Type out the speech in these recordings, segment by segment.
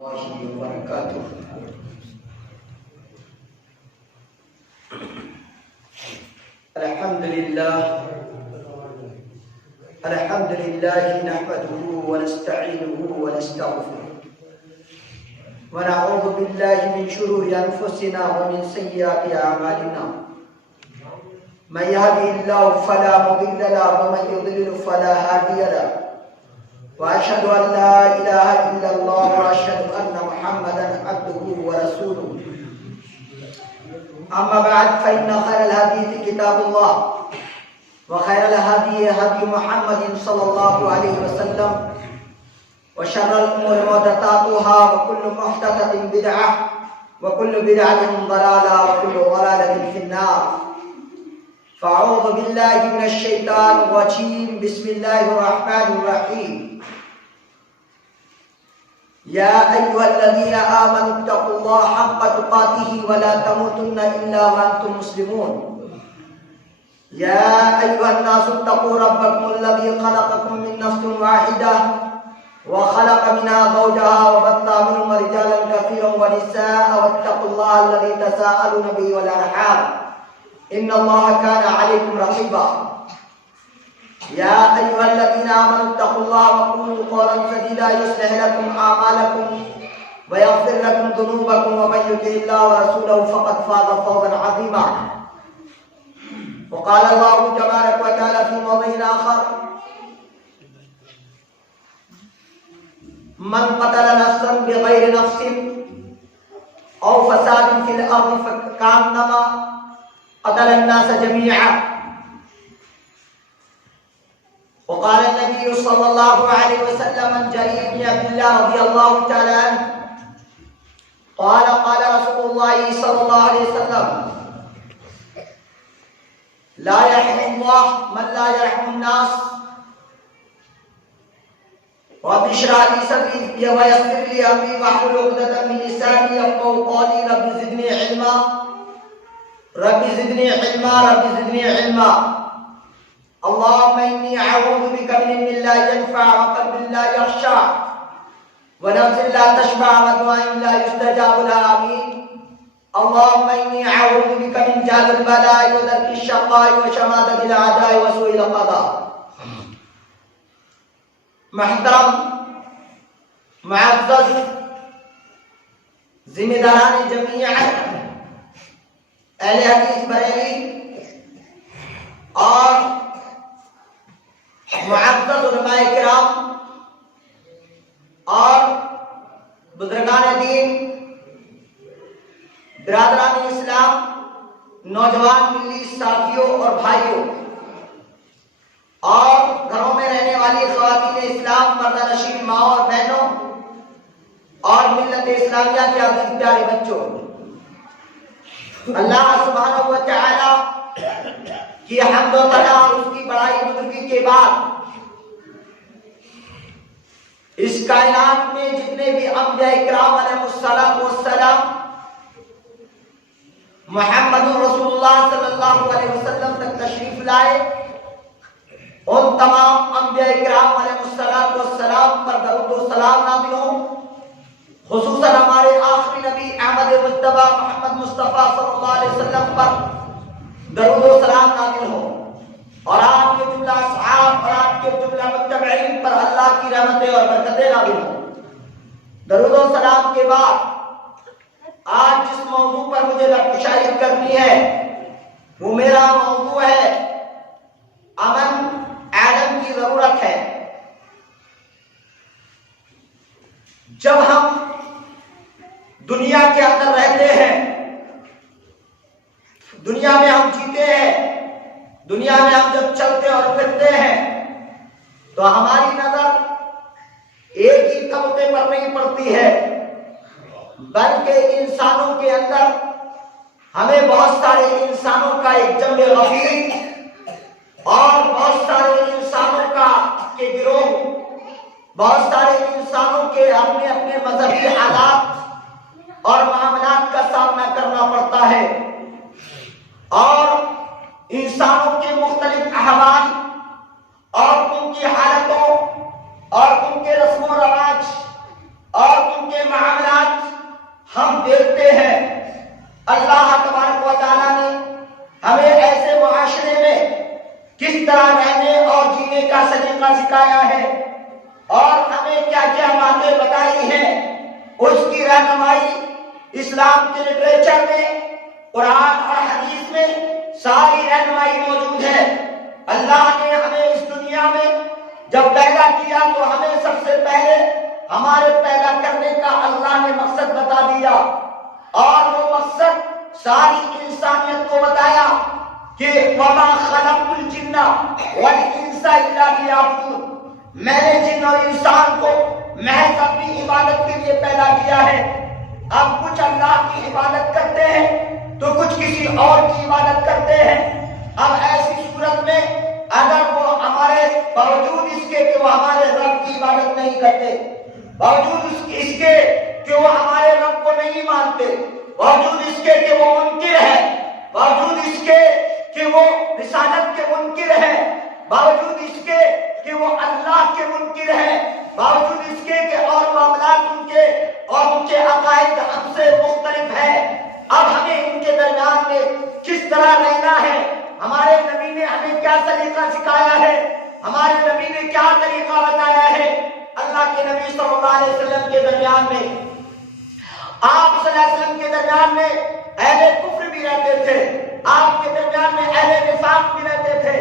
اللہ وبرکاتہ۔ الحمد للہ نحمده ونستعینه ونستغفره ونعوذ باللہ من شرور انفسنا ومن سیئات اعمالنا من يهده الله فلا مضل له ومن يضلل فلا هادي له وأشهد أن لا إله إلا الله وأشهد أن محمدا عبده ورسوله أما بعد فإن خير الحديث كتاب الله وخير الهدي هدي محمد صلى الله عليه وسلم وشر الأمور محدثاتها وكل محدثة بدعة وكل بدعة ضلالة وكل ضلالة في النار فأعوذ بالله من الشيطان الرجيم بسم الله الرحمن الرحيم يا أيها الذين آمنوا اتقوا الله حق تقاته ولا تموتن إلا وأنتم مسلمون يا أيها الناس اتقوا ربكم الذي خلقكم من نفس واحدة وخلق منها زوجها وبث منهما رجالا كثيرا ونساء واتقوا الله الذي تساءلون به والأرحام إن الله كان عليكم رقيبا يا أيها الذين آمنوا اتقوا الله وقولوا قولا سديدا يصلح لكم أعمالكم ويغفر لكم ذنوبكم ومن يطع الله ورسوله فقد فاز فوزا عظيما وقال الله تبارك وتعالى في موضع آخر من قتل نفسا بغير نفس أو فساد في الأرض فكأنما قتل الناس جميعا وقال النبي صلى الله عليه وسلم عن جرير بن عبد الله رضي الله تعالى عنه قال قال رسول الله صلى الله عليه وسلم لا يرحم الله من لا يرحم الناس رب اشرح لي صدري ويسر لي امري واحلل عقدة من لساني يفقهوا قولي رب زدني علما رب زدني علما رب زدني علما اللهم إني أعوذ بك من علم لا ينفع وقلب لا يخشع ونفس لا تشبع ودعاء لا يستجاب لها آمين اللهم إني أعوذ بك من جهل البلاء ودرك الشقاء وشماتة الأعداء وسوء القضاء۔ محترم معزز ذمہ داران جمعیت اہل حدیث بریلی اور معزز علماء کرام اور بزرگان دین، برادران اسلام، نوجوان ملی ساتھیوں اور بھائیوں اور گھروں میں رہنے والی خواتین اسلام، پردہ نشین ماں اور بہنوں اور ملت اسلامیہ کے عزیز پیارے بچوں، اللہ سبحانہ و تعالی کی حمد و ثنا اور اس کی بڑائی بزرگی کے بعد اس کائنات میں جتنے بھی انبیاء کرام علیہ السلام محمد رسول اللہ صلی اللہ علیہ وسلم تک تشریف لائے، ان تمام انبیاء کرام علیہ السلام پر درود و سلام نازل ہوں، خصوصاً ہمارے آخری نبی احمد مجتبی محمد مصطفیٰ صلی اللہ علیہ وسلم پر درود و سلام نازل ہو، اور آپ کے جملہ اصحاب اور آپ کے جملہ متبعین پر اللہ کی رحمتیں اور برکتیں نازل ہوں۔ درود و سلام کے بعد آج جس موضوع پر مجھے شاید کرنی ہے وہ میرا موضوع ہے امن عالم کی ضرورت ہے۔ جب ہم دنیا کے اندر رہتے ہیں، دنیا میں ہم جیتے ہیں، دنیا میں ہم جب چلتے اور پھرتے ہیں تو ہماری نظر ایک ہی طبقے پر نہیں پڑتی ہے، بلکہ انسانوں کے اندر ہمیں بہت سارے انسانوں کا ایک جمع غفیر اور بہت سارے انسانوں کے گروہ، بہت سارے انسانوں کے اپنے اپنے مذہبی حالات اور معاملات کا سامنا کرنا پڑتا ہے، اور انسانوں کے مختلف احوال اور ان کی حالتوں اور ان کے رسم و رواج اور ان کے معاملات طرح رہنے اور جینے کا سلیقہ سکھایا ہے اور ہمیں کیا کیا باتیں بتائی ہیں، اس کی رہنمائی اسلام کے لٹریچر میں، قرآن اور حدیث میں ساری رہنمائی موجود ہے۔ اللہ نے ہمیں اس دنیا میں جب پیدا کیا تو ہمیں سب سے پہلے ہمارے پیدا کرنے کا اللہ نے مقصد بتا دیا، اور وہ مقصد ساری انسانیت کو بتایا کہ وَمَا خَلَقْتُ الْجِنَّ وَالْإِنسَ إِلَّا لِيَعْبُدُونِ، میں نے جن اور انسان کو محض اپنی عبادت کے لیے پیدا کیا ہے۔ اب کچھ اللہ کی عبادت کرتے ہیں تو کچھ کسی اور کی عبادت کرتے ہیں۔ اب ایسی صورت میں اگر وہ ہمارے باوجود اس کے کہ وہ ہمارے رب کی عبادت نہیں کرتے، باوجود اس کے کہ وہ ہمارے رب کو نہیں مانتے، باوجود اس کے کہ وہ منکر ہے، باوجود اس کے کہ وہ رسالت کے منکر ہے، باوجود اس کے کہ وہ اللہ کے منکر ہے، باوجود اس کے کہ اور معاملات ان کے اور ان کے عقائد ہم سے مختلف ہے، اب ہمیں ان کے درمیان میں کس طرح رہنا ہے؟ ہمارے نبی نے ہمیں کیا طریقہ سکھایا ہے؟ ہمارے نبی نے کیا طریقہ بتایا ہے؟ اللہ کے نبی صلی اللہ علیہ وسلم کے درمیان میں، آپ صلی اللہ علیہ وسلم کے درمیان میں اہل کفر بھی رہتے تھے، آپ کے درمیان میں اہل نفاق بھی رہتے تھے،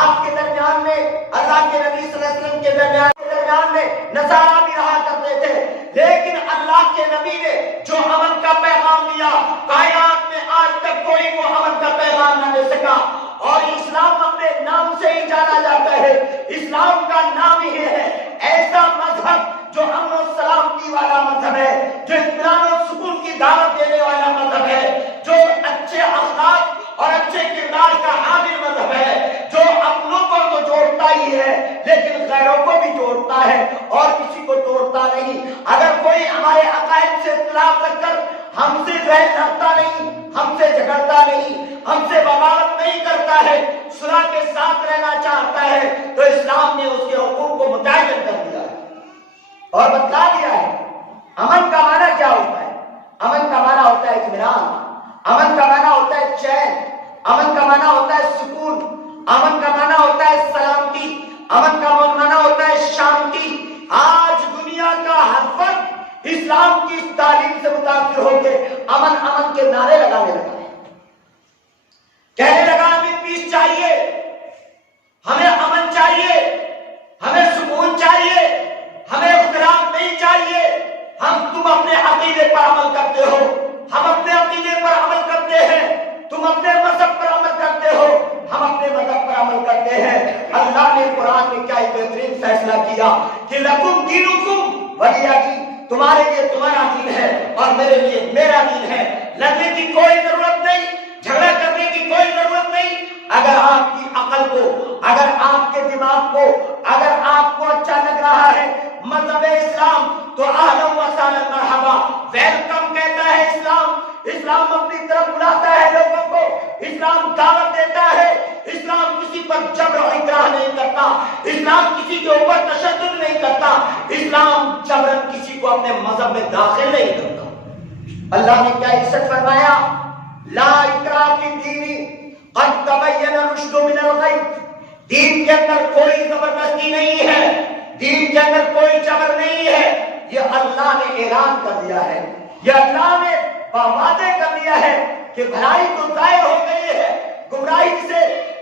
آپ کے درمیان میں اللہ کے نبی صلی اللہ علیہ وسلم کے درمیان میں نصارہ بھی رہا کرتے تھے، لیکن اللہ کے نبی نے جو امن کا پیغام دیا، کائنات میں آج تک کوئی وہ امن کا پیغام نہ دے سکا، اور اسلام اپنے نام سے ہی جانا جاتا ہے۔ اسلام کا نام ہی ہے ایسا مذہب جو امن و سلامتی والا مذہب ہے، جو اطمینان و سکون کی دعوت دینے والا مذہب ہے، جو اچھے اخلاق اور اچھے کردار کا حامل مذہب ہے، جو اپنوں کو تو جوڑتا ہی ہے لیکن غیروں کو بھی جوڑتا ہے اور کسی کو توڑتا نہیں۔ اگر کوئی ہمارے عقائد سے اختلاف رکھ کر ہم سے جو ہے لڑتا نہیں، ہم سے جھگڑتا نہیں، ہم سے بغاوت نہیں کرتا ہے، صلح کے ساتھ رہنا چاہتا ہے، تو اسلام نے اس کے حقوق کو متعین کر دیا ہے اور بتلا دیا ہے۔ امن کا معنی کیا ہوتا ہے؟ امن کا معنی ہوتا ہے اطمینان، امن کا معنی ہوتا ہے چین، امن کا معنی ہوتا ہے سکون، امن کا معنی ہوتا ہے سلامتی، امن کا معنی ہوتا ہے شانتی۔ آج دنیا کا ہر فرد اسلام کی تعلیم سے متاثر ہو کے امن امن کے نعرے لگانے لگا ہے، کہنے لگا ہمیں پیس چاہیے، ہمیں امن چاہیے، ہمیں سکون چاہیے، ہمیں اختلاف نہیں چاہیے، ہم تم اپنے عقیدے پر عمل کرتے ہو، ہم اپنے عقیدے پر عمل کرتے ہیں، تم اپنے مذہب پر عمل کرتے ہو، ہم اپنے مذہب پر عمل کرتے ہیں۔ اللہ نے قرآن میں کیا بہترین فیصلہ کیا کہ لکم دینکم ولی دین، تمہارے لیے تمہارا دین ہے اور میرے لیے میرا دین ہے۔ لڑنے کی کوئی ضرورت نہیں، جھگڑا کرنے کی کوئی ضرورت نہیں۔ اگر آپ کی عقل کو، اگر آپ کے دماغ کو، اگر آپ کو اچھا لگ رہا ہے مذہب اسلام تو اہلا و سہلا مرحبا، ویلکم کہتا ہے اسلام۔ اسلام اپنی طرف بلاتا ہے لوگوں کو، اسلام دعوت دیتا ہے، اسلام کسی پر جبر و اکراہ نہیں کرتا، اسلام کسی کے اوپر تشدد نہیں کرتا، اسلام جبرن کسی کو اپنے مذہب میں داخل نہیں کرتا۔ اللہ نے کیا عزت فرمایا؟ لا اکراہ فی الدین قد تبین الرشد من الغی، دین کے اندر کوئی زبردستی نہیں ہے، دین کے اندر کوئی جبر نہیں ہے۔ یہ اللہ نے اعلان کر دیا ہے، یہ اللہ نے وعدے کر دیا ہے کہ بھلائی تو ظاہر ہو گئی ہے، گمراہی سے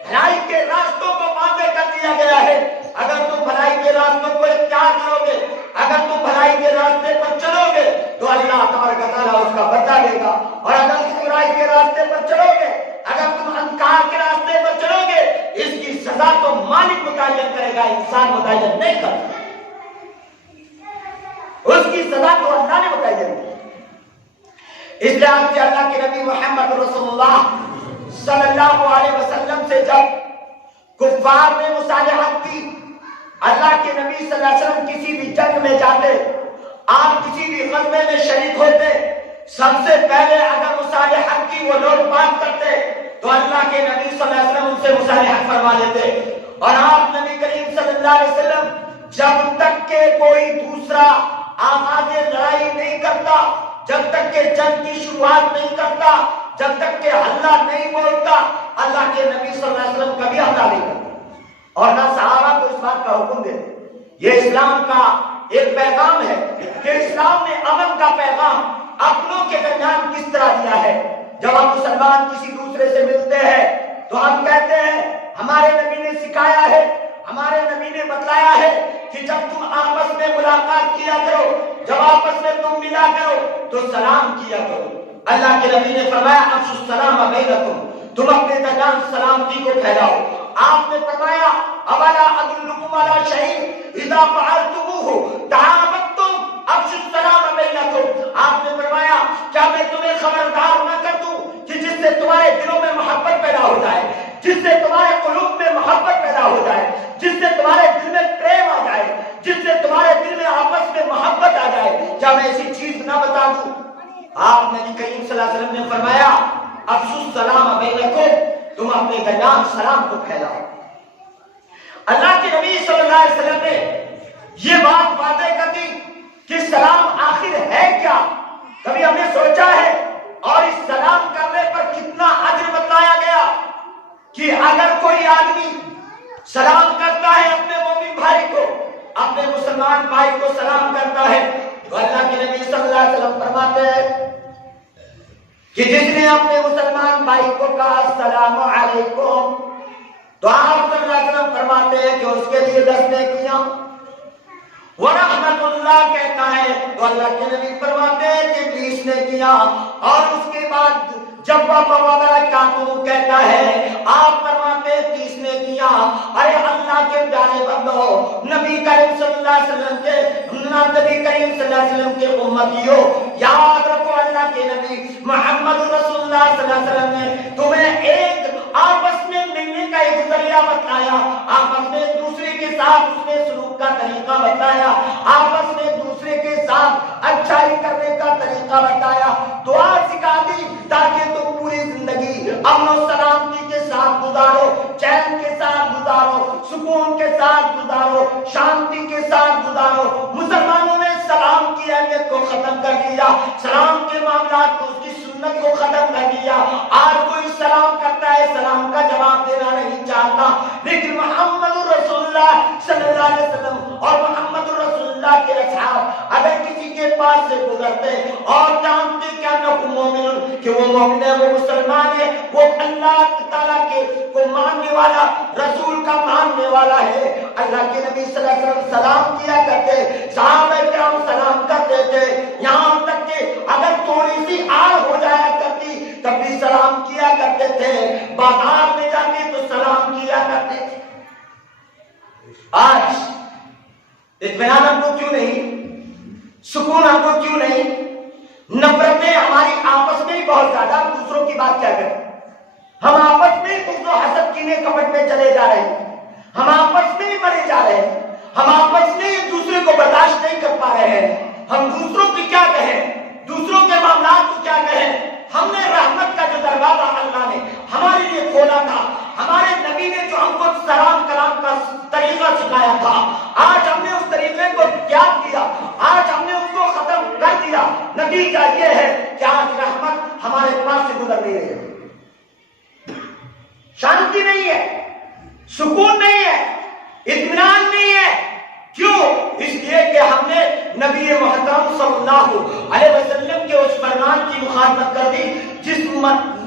بھلائی کے راستوں کو واضح کر دیا گیا ہے۔ اگر تم بھلائی کے راستوں کو اختیار کرو گے، اگر تم بھلائی کے راستے پر چلو گے تو اللہ تبارک و تعالیٰ اس کا بدلہ لے گا، اور اگر تم برائی کے راستے پر چلو گے، اگر تم انکار کے راستے پر چلو گے، اس کی سزا تو مالک متعین کرے گا، انسان متعین نہیں کرتا، اس کی سزا تو اللہ نے متعین کی۔ اس لیے آپ کے اللہ کے نبی محمد رسول اللہ صلی اللہ علیہ وسلم سے جب کفار نے مصالحت کی، اللہ کے نبی صلی اللہ علیہ وسلم کسی بھی جنگ میں جاتے، آپ کسی بھی غزوے میں شریک ہوتے، سب سے پہلے اگر مصالحت کی وہ لوگ بات کرتے تو اللہ کے نبی صلی اللہ علیہ وسلم ان سے مصالحت فرما لیتے، اور آپ نبی کریم صلی اللہ علیہ وسلم جب تک کہ کوئی دوسرا آغاز لڑائی نہیں کرتا، جب تک کہ جنگ کی شروعات نہیں کرتا، جب تک کہ حملہ نہیں بولتا، اللہ کے نبی صلی اللہ علیہ وسلم کبھی حملہ نہیں کرتا۔ یہ اسلام کا ایک پیغام ہے کہ اسلام نے امن کا پیغام اپنوں کے درمیان کس طرح دیا ہے۔ جب ہم مسلمان کسی دوسرے سے ملتے ہیں تو ہم کہتے ہیں ہمارے نبی نے سکھایا ہے، ہمارے نبی نے بتلایا ہے کہ جب تم آپس میں ملاقات کیا کرو، جب آپس میں تم ملا کرو تو سلام کیا کرو۔ اللہ کے نبی نے فرمایا افشوا السلام بینکم، تم اپنے درمیان سلامتی کو پھیلاؤ۔ آپ نے فرمایا اولا ادلکم علی شیء اذا فعلتموہ تعاونتم افشوا السلام بینکم۔ آپ نے فرمایا کیا میں تمہیں خبردار نہ کر دوں کہ جس سے تمہارے دلوں میں محبت پیدا ہو جائے، جس سے تمہارے قلوب میں محبت پیدا ہو جائے، جس سے تمہارے دل میں پریم آ جائے، جس سے تمہارے دل میں آپس میں محبت آ جائے، کیا میں ایسی چیز نہ بتا دوں؟ آپ نبی کریم صلی اللہ علیہ وسلم نے فرمایا افشوا السلام بینکم، تم اپنے درمیان سلام کو پھیلاؤ۔ اللہ کے نبی صلی اللہ علیہ وسلم نے یہ بات واضح کر دی کہ سلام آخر ہے کیا؟ کبھی ہم نے سوچا ہے؟ اور اس سلام کرنے پر کتنا اجر بتایا گیا کہ اگر کوئی آدمی سلام کرتا ہے اپنے مومن بھائی کو، اپنے مسلمان بھائی کو سلام کرتا ہے تو اللہ کے نبی صلی اللہ علیہ وسلم فرماتے ہیں کہ جس نے اپنے مسلمان بھائی کو کہا السلام علیکم تو آپ صلی اللہ علیہ وسلم فرماتے ہیں کہ اس کے لیے 10 نیکیاں، ورحمت اللہ کہتا ہے تو اللہ کے نبی فرماتے ہیں کہ 20 نیکیاں، اور اس کے بعد جب وبرکاتہ کہتا ہے آپ فرماتے ہیں 30 نیکیاں۔ ارے اللہ کے پیارے بندو، نبی کریم صلی اللہ علیہ وسلم کے امتیوں، یاد رکھو اللہ کے نبی محمد رسول اللہ صلی اللہ علیہ وسلم نے تمہیں ایک آپس میں ملنے کا ایک ذریعہ بتایا، آپس میں دوسرے کے ساتھ اس نے سلوک کا طریقہ بتایا، آپس میں دوسرے کے ساتھ اچھائی کرنے کا طریقہ بتایا، دعا سکھا دی تاکہ تم پوری زندگی امن و سلامتی کے ساتھ گزارو، چین کے ساتھ گزارو، سکون کے ساتھ گزارو، شانتی کے ساتھ گزارو۔ مسلمانوں نے سلام کی اہمیت کو ختم کر دیا، سلام کے معاملات کو، اس کی سنت کو ختم کر دیا۔ آج کوئی سلام کرتا ہے، سلام کا جواب دینا نہیں چاہتا، لیکن محمد رسول اللہ صلی اللہ علیہ وسلم اور محمد رسول اللہ کے اصحاب اگر کسی کے پاس سے گزرتے اور جانتے کیا نہ مومن کہ وہ مومن ہے، وہ مسلمان ہے، وہ اللہ تعالیٰ کے کو ماننے والا، رسول کا ماننے والا ہے، اللہ کے نبی صلی اللہ علیہ وسلم سلام کیا کرتے، صحابہ کرام سلام کرتے تھے، یہاں تک کہ اگر تھوڑی سی آڑ ہو جایا کرتی تب بھی سلام کیا کرتے تھے، بازار میں جاتے تو سلام کیا کرتے تھے۔ آج اطمینان ہم کو کیوں نہیں، سکون ہم کو کیوں نہیں، نفرتیں ہماری آپس میں ہی بہت زیادہ، دوسروں کی بات کیا کریں، ہم آپس میں بغض و حسد کینے کپٹ میں چلے جا رہے ہیں، ہم آپس میں ہی مرے جا رہے ہیں، ہم آپس میں ایک دوسرے کو برداشت نہیں کر پا رہے ہیں، ہم دوسروں کی کیا کہیں، دوسروں کے معاملات کو کیا کہیں۔ ہم نے رحمت کا جو دروازہ اللہ نے ہمارے لیے کھولا تھا، ہمارے نبی نے جو ہم کو سلام کلام کا طریقہ سکھایا تھا، آج ہم نے اس طریقے کو تیاگ دیا، آج ہم نے اس کو ختم کر دیا۔ نتیجہ یہ ہے کہ آج رحمت ہمارے پاس سے گزر نہیں رہی ہے، شانتی نہیں ہے، سکون نہیں ہے، اطمینان نہیں ہے۔ کیوں؟ اس لیے کہ ہم نے نبی محترم صلی اللہ علیہ وسلم کے اس فرمان کی مخالفت کر دی، جس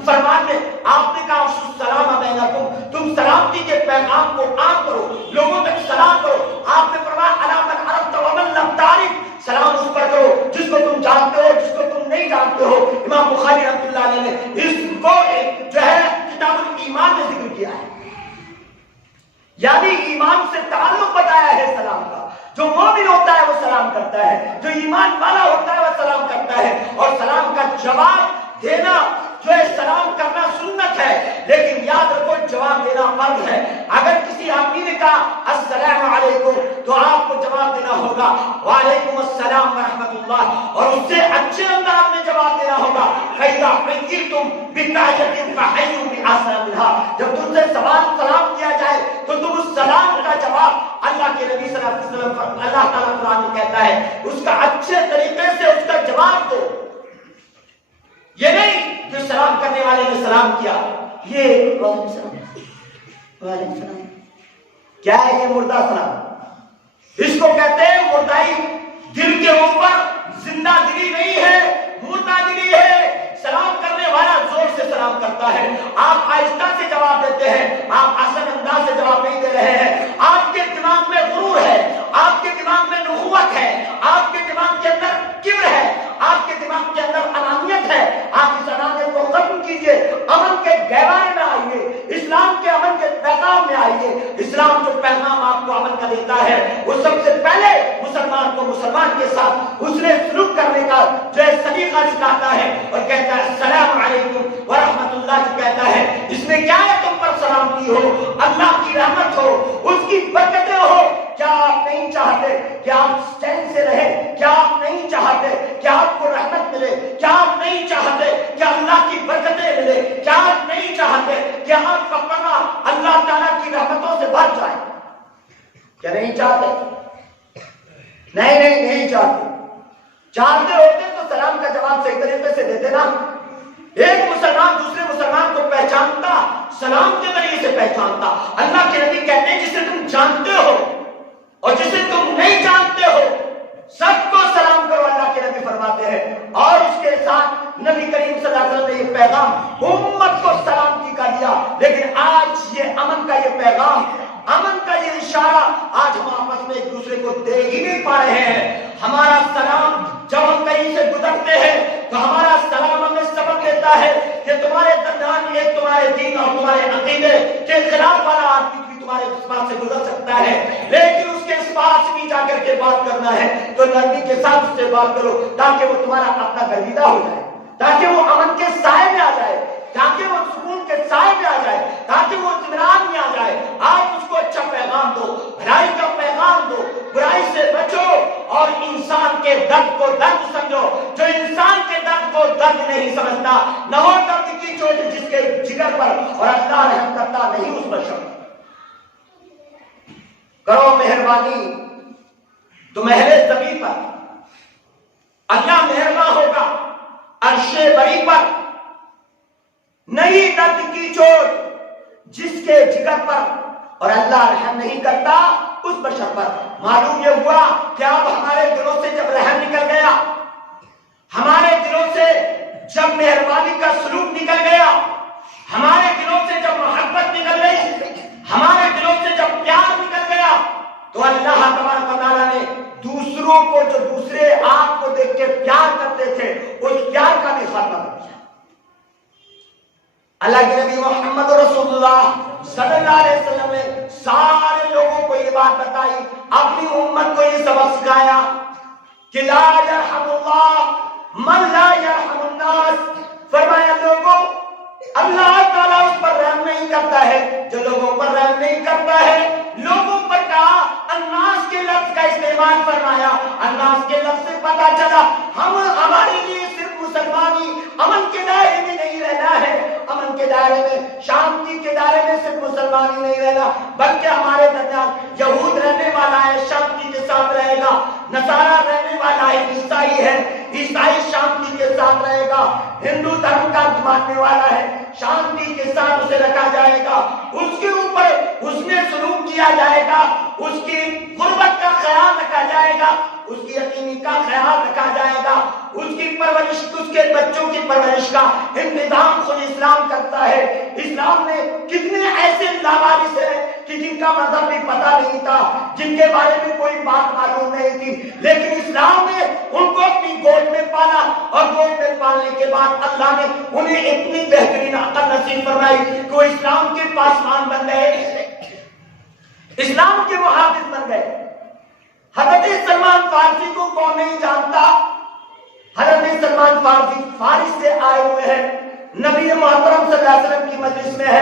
فرمان میں آپ نے کہا السلام بینکم، تم سلامتی کے پیغام کو عام کرو، لوگوں تک سلام کرو۔ آپ نے فرمایا الا من عرفت ومن لم تعرف، سلام اس پر کرو جس کو تم جانتے ہو، جس کو تم نہیں جانتے ہو۔ امام بخاری رحمۃ اللہ علیہ نے اس کو جو ہے کتاب الایمان میں ذکر کیا ہے، یعنی ایمان سے تعلق بتایا ہے سلام کا۔ جو مومن ہوتا ہے وہ سلام کرتا ہے، جو ایمان والا ہوتا ہے وہ سلام کرتا ہے، اور سلام کا جواب دینا جو ہے، سلام کرنا سنت ہے لیکن یاد رکھو جواب دینا فرض ہے۔ اگر کسی آدمی نے کہا السلام علیکم تو آپ کو جواب دینا ہوگا وعلیکم السلام ورحمۃ اللہ، اور اس سے اچھے انداز میں جواب دینا ہوگا فَإِذَا حُيِّيتُم بِتَحِيَّةٍ فَحَيُّوا بِأَحْسَنَ مِنْهَا، جب تم سے سلام کیا جائے تو تم اس سلام کا جواب، اللہ کے نبی صلی اللہ علیہ وسلم اللہ تعالیٰ قرآن میں کہتا ہے اس کا اچھے طریقے سے اس کا جواب دو۔ یہ نہیں جو سلام کرنے والے نے سلام کیا یہ وعلیکم السلام کیا ہے، یہ مردہ سلام، اس کو کہتے ہیں مردائی، دل کے اوپر زندہ دلی نہیں ہے، مردہ دلی ہے۔ سلام کرنے والا زور سے سلام کرتا ہے، آپ آہستہ سے جواب دیتے ہیں، آپ آسان انداز سے جواب نہیں دے رہے ہیں۔ آپ کے دماغ میں غرور ہے، آپ کے دماغ میں نخوت ہے، آپ کے دماغ کے اندر کبر ہے، آپ کے دماغ کے اندر انانیت ہے۔ آپ اس انانیت کو ختم کیجئے، امن کے گہوارے میں آئیے، اسلام کے امن کے پیغام میں آئیے۔ اسلام جو پیغام آپ کو امن کا دیتا ہے، وہ سب سے پہلے مسلمان کو مسلمان کے ساتھ حسن سلوک کرنے کا جو ہے سلیقہ سکھاتا ہے، اور کہتا ہے السلام علیکم ورحمۃ اللہ، کہتا ہے اس میں کیا ہے، تم پر سلامتی ہو، اللہ کی رحمت ہو، اس کی برکتیں ہو۔ کیا آپ نہیں چاہتے کہ آپ چین سے رہیں؟ کیا آپ نہیں چاہتے کہ آپ کو رحمت ملے؟ کیا آپ نہیں چاہتے کہ اللہ کی برکتیں ملے؟ کیا آپ نہیں چاہتے کہ آپ کا پناہ اللہ تعالیٰ کی رحمتوں سے بھر جائے؟ کیا نہیں چاہتے؟ نہیں چاہتے۔ چاہتے ہوتے تو سلام کا جواب صحیح طریقے سے دیتے نا۔ ایک مسلمان دوسرے مسلمان کو پہچانتا سلام کے ذریعے سے پہچانتا۔ اللہ کے نبی کہتے ہیں جسے تم جانتے ہو اور جسے تم نہیں جانتے ہو سب کو سلام کرو، اللہ کے نبی فرماتے ہیں۔ اور اس کے ساتھ نبی کریم صلی اللہ علیہ وسلم نے یہ پیغام امت کو سلامتی کا دیا، لیکن آج یہ امن کا یہ پیغام، امن کا یہ اشارہ آج ہم آپس میں ایک دوسرے کو دے ہی نہیں پا رہے ہیں۔ ہمارا سلام جب ہم کہیں سے گزرتے ہیں تو ہمارا سلام ہمیں سبق دیتا ہے کہ تمہارے درمیان ایک تمہارے دین اور تمہارے عقیدے کے خلاف والا آدمی بھی تمہارے اس پاس سے گزر سکتا ہے، لیکن اس کے اس پاس بھی جا کر کے بات کرنا ہے تو نرمی کے ساتھ اس سے بات کرو، تاکہ وہ تمہارا اپنا گرویدہ ہو جائے، تاکہ وہ امن کے سائے میں آ جائے، تاکہ وہ سکون کے سائے میں آ جائے، تاکہ وہ اطمینان میں آ جائے۔ آپ اس کو اچھا پیغام دو، بھلائی کا پیغام دو، برائی سے بچو، اور انسان کے درد کو درد سمجھو۔ جو انسان کے درد کو درد نہیں سمجھتا، نہ وہ درد کی چوٹ جس کے جگر پر اور اللہ رحم کرتا نہیں اس پر شک۔ کرو مہربانی تو اہل زمین پر اللہ مہربان ہوگا، عرش بری پر نہیں درد کی چوٹ جس کے جگر پر اور اللہ رحم نہیں کرتا اس بشر پر۔ معلوم یہ ہوا کہ اب ہمارے دلوں سے جب رحم نکل گیا، ہمارے دلوں سے جب مہربانی کا سلوک نکل گیا، ہمارے دلوں سے جب محبت نکل گئی، ہمارے دلوں سے جب پیار نکل گیا، تو اللہ تبارک و تعالیٰ نے دوسروں کو جو دوسرے آپ کو دیکھ کے پیار کرتے تھے اس پیار کا بھی خاتمہ کر دیا۔ اللہ کے نبی محمد رسول اللہ صلی اللہ علیہ وسلم نے سارے لوگوں کو یہ بات بتائی، اپنی امت کو یہ سبق سکھایا کہ لا یرحم اللہ من لا یرحم الناس۔ فرمایا لوگوں، اللہ تعالیٰ اس پر رحم نہیں کرتا ہے جو لوگوں پر رحم نہیں کرتا ہے۔ لوگوں پر کہا، الناس کے لفظ کا استعمال فرمایا۔ الناس کے لفظ سے پتا چلا ہمارے لیے صرف مسلمانی امن کے دائرے میں نہیں رہنا ہے، امن کے دائرے میں، شانتی کے دائرے میں صرف مسلمان ہی نہیں رہنا، بلکہ ہمارے درمیان یہود رہنے والا ہے، شانتی کے ساتھ رہے گا، نصارہ رہنے والا ہے، عیسائی ہے، عیسائی شانتی کے ساتھ رہے گا، ہندو دھرم کا ماننے والا ہے، شانتی کے ساتھ اسے رکھا جائے گا، اس کے اوپر اس نے سلوک کیا جائے گا، اس کی غربت کا خیال رکھا جائے گا، اس کی یتیمی کا خیال رکھا جائے گا، اس کی پرورش، اس کے بچوں کی پرورش کا انتظام خود اسلام کرتا ہے۔ اسلام نے کتنے ایسے لاوارث ہیں کہ جن کا مذہب بھی پتہ نہیں تھا، جن کے بارے میں کوئی بات معلوم نہیں تھی، لیکن اسلام نے ان کو اپنی گود میں پالا، اور گود میں پالنے کے بعد اللہ نے انہیں اتنی بہترین عقل نصیب فرمائی کہ وہ اسلام کے پاسبان بن گئے، اسلام کے محافظ بن گئے۔ حضرت سلمان فارسی کو کون نہیں جانتا؟ حضرت سلمان فارسی فارس سے آئے ہوئے ہیں، نبی محترم صلی اللہ علیہ وسلم کی مجلس میں ہے،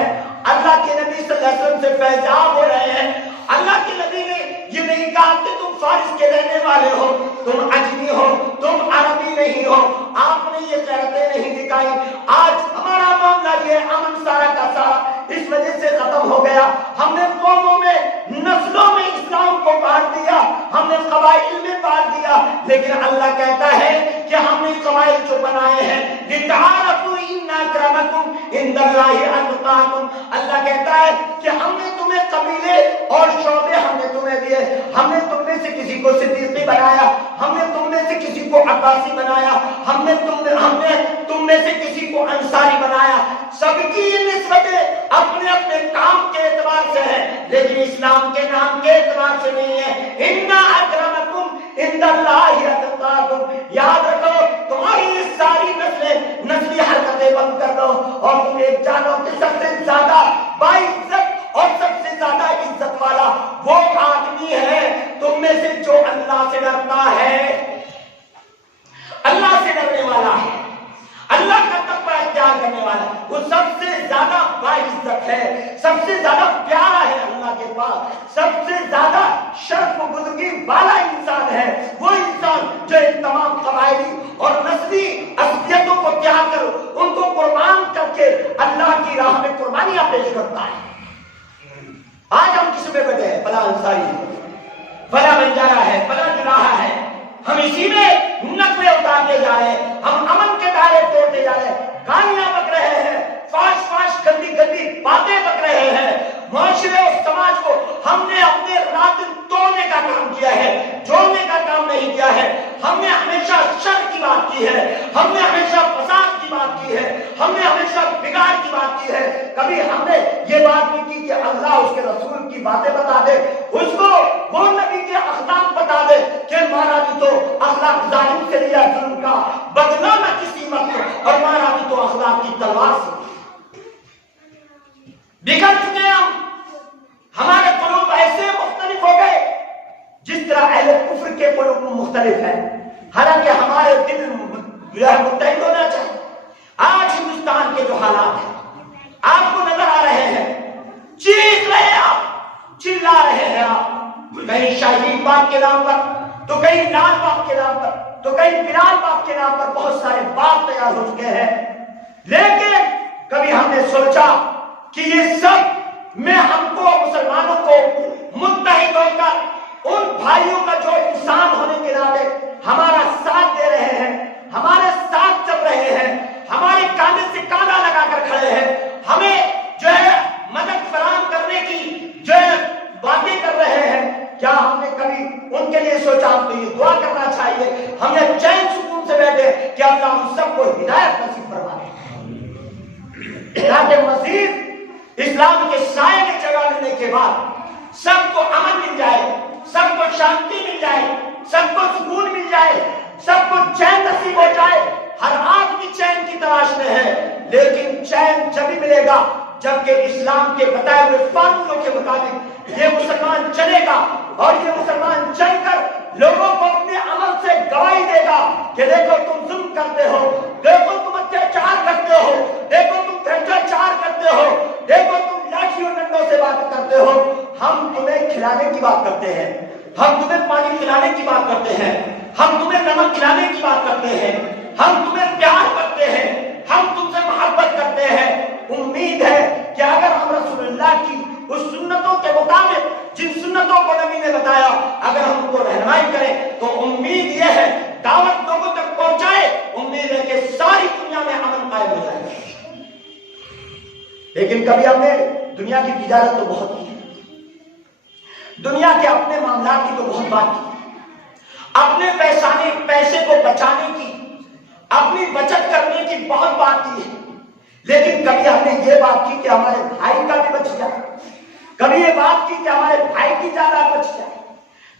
اللہ کے نبی صلی اللہ علیہ وسلم سے فیضیاب ہو رہے ہیں۔ اللہ کے نبی نے یہ نہیں کہا کہ تم فارس کے رہنے والے ہو، تم عجمی ہو، تم عربی نہیں ہو، آپ نے یہ غیرتیں نہیں دکھائی۔ آج ہمارا معاملہ یہ امن سارا کا سارا اس وجہ سے ختم ہو گیا، ہم نے قوموں میں، نسلوں میں اسلام کو بانٹ دیا، ہم نے قبائل میں بانٹ دیا، لیکن اللہ کہتا ہے کہ ہم نے قبائل جو بنائے ہیں لِتَعَارَفُوا إِنَّ أَكْرَمَكُمْ عِندَ اللَّهِ أَتْقَاكُمْ، اللہ کہتا ہے کہ ہم نے تمہیں قبیلے اور شعبے ہم نے تمہیں دیے، ہم نے تم میں سے کسی کو صدیقی بنایا، ہم نے تم میں سے کسی کو عباسی بنایا، ہم نے تم میں سے کسی کو انصاری بنایا۔ سب کی یہ نسبتیں اپنے اپنے کام کے اعتبار سے ہیں، لیکن اسلام کے نام کے اعتبار سے نہیں ہے۔ اِنَّ أَكْرَمَكُمْ عِندَ اللَّهِ أَتْقَاكُمْ۔ یاد رکھو تمہاری یہ ساری نسلی حرکتیں بند کر دو اور تم ایک جانو کہ سب سے زیادہ باعزت اور سب سے زیادہ عزت والا وہ آدمی ہے تم میں سے جو اللہ سے ڈرتا ہے، اللہ سے ڈرنے والا ہے، اللہ کا تقوی اختیار کرنے والا، وہ سب سے زیادہ باعزت ہے، سب سے زیادہ پیارا ہے اللہ کے پاس، سب سے زیادہ شرف و بزرگی والا انسان ہے وہ انسان جو ان تمام قبائلی اور نسلی عصبیتوں کو تیار کر ان کو قربان کر کے اللہ کی راہ میں قربانیاں پیش کرتا ہے۔ آج ہم کس میں بیٹھے ہیں؟ فلاں انصاری، فلاں بنجارا ہے، فلاں جراحہ ہے، ہم اسی میں نقوے اتارتے جا رہے ہیں، ہم امن کے دائرے توڑتے جا رہے ہیں، گالیاں بک رہے ہیں، فاش گندی گندی باتیں بک رہے ہیں، معاشرے اور سماج کو ہم نے اپنے رات توڑنے کا کام کیا ہے، جوڑنے کا کام نہیں کیا ہے۔ ہم نے ہمیشہ شر کی بات کی ہے، ہم نے ہمیشہ فساد کی بات کی ہے، ہم نے ہمیشہ بگاڑ کی بات کی ہے، کبھی ہم نے یہ بات نہیں کی کہ اللہ اس کے رسول کی باتیں بتا دے، اس کو وہ نبی کے اخلاق بتا دے کہ مارا بھی تو اخلاق ظالم سے لیا ظلم کا بدلہ نہ کسی مت، اور مارا بھی تو اخلاق کی تلوار سے۔ بگڑ چکے ہمارے قلوب ایسے مختلف ہو گئے جس طرح اہل کفر کے قلوب مختلف ہیں، حالانکہ ہمارے دل متحد ہونا چاہیے۔ آج ہندوستان کے جو حالات ہیں آپ کو نظر آ رہے ہیں، چیخ رہے ہیں آپ، چلا رہے ہیں آپ، کہیں شاہین باغ کے نام پر تو کہیں لال باغ کے نام پر تو کہیں بلال باغ کے نام پر بہت سارے باغ تیار ہو چکے ہیں، لیکن کبھی ہم نے سوچا کہ یہ سب میں ہم کو مسلمانوں کو متحد ہو کر ان بھائیوں کا جو انسان ہونے کے ناطے ہمارا ساتھ دے رہے ہیں، ہمارے ساتھ چل رہے ہیں، ہمارے کاندھے سے کاندھا لگا کر کھڑے ہیں، ہمیں جو ہے مدد فراہم کرنے کی جو ہے باتیں کر رہے ہیں، کیا ہم نے کبھی ان کے لیے سوچا؟ ہم کو یہ دعا کرنا چاہیے، ہم نے چین سکون سے بیٹھے کہ اللہ ہم سب کو ہدایت نصیب فرمائے تاکہ مزید اسلام کے سائے میں جگہ ملنے کے بعد سب کو امن مل جائے، سب کو شانتی مل جائے، سب کو سکون مل جائے، سب کو چین نصیب ہو جائے۔ ہر آدمی چین کی تلاش میں ہے، لیکن چین جبھی ملے گا جبکہ اسلام کے بتائے ہوئے فارمولوں کے مطابق یہ مسلمان چلے گا، اور یہ مسلمان چل کر لوگوں کو اپنے عمل سے گواہی دے گا کہ دیکھو تم ظلم کرتے ہو، دیکھو تم اتیاچار کرتے ہو، دیکھو تم بھرشٹاچار کرتے ہو، دیکھو تم لاٹھی اور ڈنڈوں سے بات کرتے ہو، ہم تمہیں کھلانے کی بات کرتے ہیں، ہم تمہیں پانی کھلانے کی بات کرتے ہیں، ہم تمہیں نمک کھلانے کی بات کرتے ہیں، ہم تمہیں پیار کرتے ہیں، ہم تم سے محبت کرتے ہیں۔ امید ہے کہ اگر ہم رسول اللہ کی اس سنتوں کے مطابق جن سنتوں کو نبی نے بتایا اگر ہم کو رہنمائی کریں تو امید یہ ہے دعوت لوگوں تک پہنچائے، امید ہے کہ ساری دنیا میں امن قائم ہو جائے گا۔ لیکن کبھی ہم نے دنیا کی تجارت تو بہت کی ہے، دنیا کے اپنے معاملات کی تو بہت بات کی، اپنے پیسے کو بچانے کی، اپنی بچت کرنے کی بہت بات کی ہے، لیکن کبھی ہم نے یہ بات کی کہ ہمارے بھائی کا بھی بچ جائے، کبھی یہ بات کی کہ ہمارے بھائی کی جائیداد بچ جائے،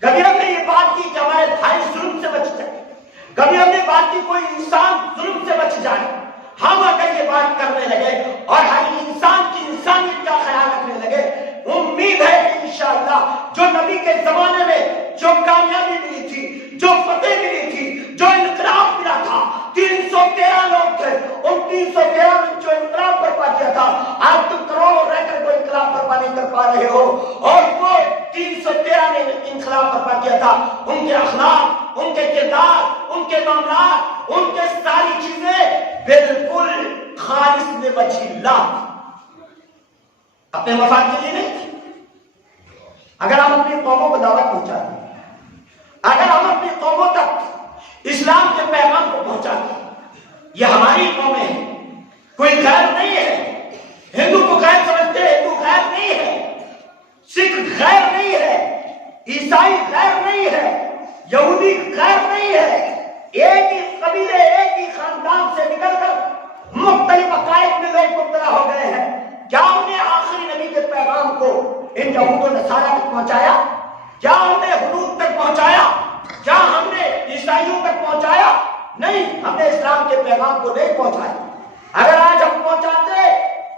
کبھی ہم نے یہ بات کی کہ ہمارے بھائی ظلم سے بچ جائے، کبھی ہم نے بات کی کوئی انسان ظلم سے بچ جائے۔ ہم اگر یہ بات کرنے لگے اور ہر انسان کی انسانیت کا خیال رکھنے لگے، امید ہے کہ انشاءاللہ جو نبی کے زمانے میں جو کامیابی ملی تھی، جو فتح ملی تھی، جو انقلاب ملا تھا، 313 لوگ تھے، ان 313 میں جو انقلاب برپا کیا تھا، آج تم کروڑوں رہ کر کوئی انقلاب برپا نہیں کر پا رہے ہو، اور وہ 313 نے انقلاب برپا کیا تھا، ان کے اخلاق، ان کے کردار، ان کے معاملات، ان کے ساری چیزیں بالکل خالص لوجہ اللہ، اپنے مفاد کے لیے نہیں تھی۔ اگر ہم اپنی قوموں کو دعوت پہنچاتے ہیں، اگر ہم اپنی قوموں تک اسلام کے پیغام کو پہنچاتے ہیں، یہ ہماری قومیں ہیں، کوئی غیر نہیں ہے، ہندو کو غیر سمجھتے، ہندو غیر نہیں ہے، سکھ غیر نہیں ہے، عیسائی غیر نہیں ہے، یہودی غیر نہیں ہے، ایک ہی قبیلے ایک ہی خاندان سے نکل کر مختلف عقائد میں لوگ مبتلا ہو گئے ہیں۔ کیا ہم نے آخری نبی کے پیغام کو ان یہود و نصارہ تک پہنچایا؟ کیا ہم نے حدود تک پہنچایا؟ کیا ہم نے عیسائیوں تک پہنچایا؟ نہیں، ہم نے اسلام کے پیغام کو نہیں پہنچایا۔ اگر آج ہم پہنچاتے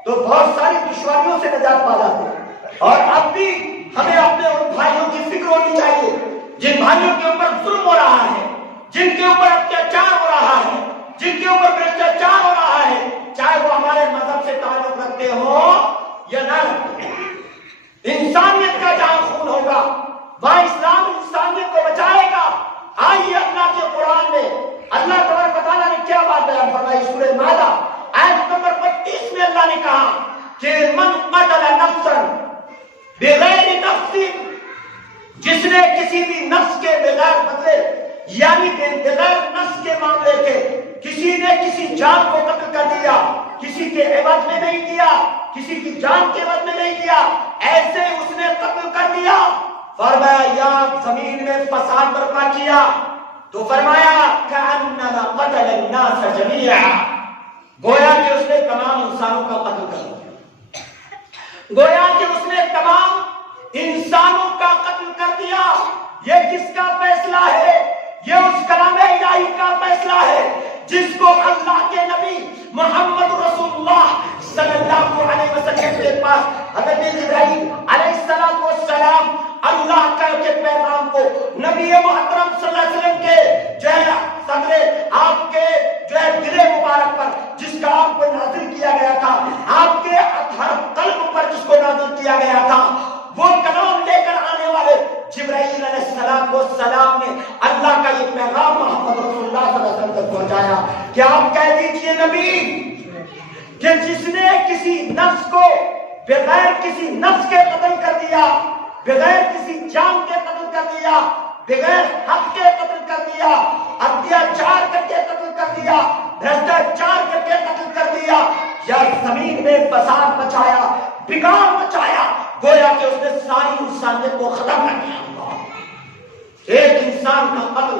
تو بہت ساری دشواریوں سے نجات پا جاتے۔ اور اب بھی ہمیں اپنے ان بھائیوں کی فکر ہونی چاہیے جن بھائیوں کے اوپر ظلم ہو رہا ہے، جن کے اوپر اتیاچار ہو رہا ہے، جن کے اوپر برشٹاچار ہو رہا ہے، چاہے وہ ہمارے مذہب سے تعلق رکھتے ہوں یا نہ رکھتے ہوں۔ انسانیت کا جہاں خون ہوگا وہاں اسلام انسانیت کو بچائے گا۔ آئیے اللہ کے قرآن میں اللہ تبارک و تعالیٰ نے کیا بات بیان فرمائی؟ سورہ مائدہ آیت نمبر 32 میں اللہ نے کہا کہ من قتل نفسا بغیر نفس، جس نے کسی بھی نفس کے بغیر بدلے، یعنی بغیر نفس کے معاملے کے کسی نے کسی جان کو قتل کر دیا، کسی کے عوض میں نہیں کیا، کسی کی جان کے عوض میں نہیں کیا، ایسے اس نے قتل کر دیا، فرمایا یا زمین میں فساد برپا کیا، تو فرمایا کأنما قتل الناس جميعا، گویا کہ اس نے تمام انسانوں کا قتل کر دیا، گویا کہ اس نے تمام انسانوں کا قتل کر دیا۔ یہ کس کا فیصلہ ہے؟ یہ اس کلام الہی کا فیصلہ ہے جس کو اللہ کے نبی محمد رسول اللہ صلی اللہ علیہ وسلم کے پاس حضرت جبرائیل علیہ السلام اللہ کا کے پیغام کو نبی محترم صلی اللہ علیہ وسلم کے جو ہے صدر آپ کے جو ہے دل مبارک پر جس کا آپ کو نازل کیا گیا تھا، آپ کے ہر قلب پر جس کو نازل کیا گیا تھا، وہ کلام لے کر آنے والے جبرائیل علیہ السلام نے اللہ کا یہ پیغام محمد رسول اللہ صلی اللہ علیہ وسلم تک پہنچایا کہ آپ کہہ دیجئے نبی کہ جس نے کسی نفس کو بغیر کسی نفس کے قتل کر دیا، بغیر کسی جان کے قتل کر دیا، بغیر حق کے قتل کر دیا، اتیاچار کر کے قتل کر دیا، بھرشٹاچار کر کے قتل کر دیا، یا زمین میں فساد مچایا، بگاڑ مچایا، گویا کہ اس نے ساری انسانیت کو ختم کر دیا۔ ایک انسان کا قتل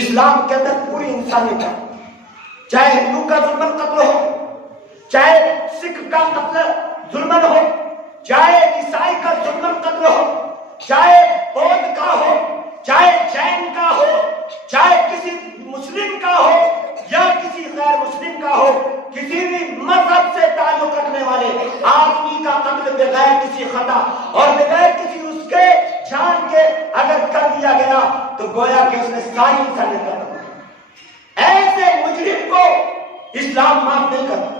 اسلام کے اندر پوری انسانیت کا، چاہے ہندو کا ظلمن قتل ہو، چاہے سکھ کا قتل ظلمن ہو، چاہے عیسائی کا ظلمن قتل ہو، چاہے بودھ کا ہو، چاہے جین کا ہو، چاہے کسی مسلم کا ہو یا کسی غیر مسلم کا ہو، کسی بھی مذہب سے تعلق رکھنے والے آدمی کا قتل بغیر کسی خطا اور بغیر کسی اس کے جان کے اگر کر دیا گیا تو گویا کہ اس نے ساری انسانیت کا قتل۔ ایسے مجرم کو اسلام معاف نہیں کرتا،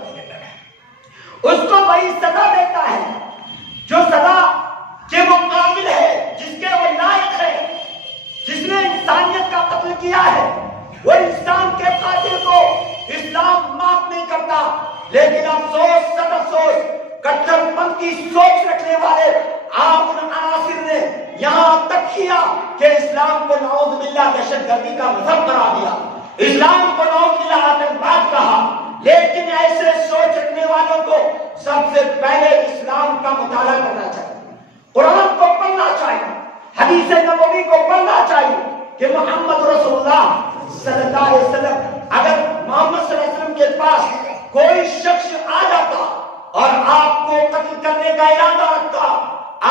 اس کو وہی سزا دیتا ہے جو سزا کے وہ قابل ہے، جس کے وہ لائق ہے۔ جس نے انسانیت کا قتل کیا ہے وہ انسان کے قاتل کو اسلام معاف نہیں کرتا، لیکن افسوس سب افسوس کٹر پنتھی سوچ رکھنے والے عام عناصر نے یہاں تک کیا کہ اسلام کو نعوذ باللہ دہشت گردی کا مذہب قرار دیا، اسلام کو نعوذ باللہ آتنکواد کہا۔ لیکن ایسے سوچ رکھنے والوں کو سب سے پہلے اسلام کا مطالعہ کرنا چاہیے، قرآن کو پڑھنا چاہیے، حدیث نبوی کو پڑھنا چاہیے کہ محمد رسول اللہ صلی اللہ علیہ وسلم، اگر محمد صلی اللہ علیہ وسلم کے پاس کوئی شخص آ جاتا اور آپ کو قتل کرنے کا ارادہ رکھتا،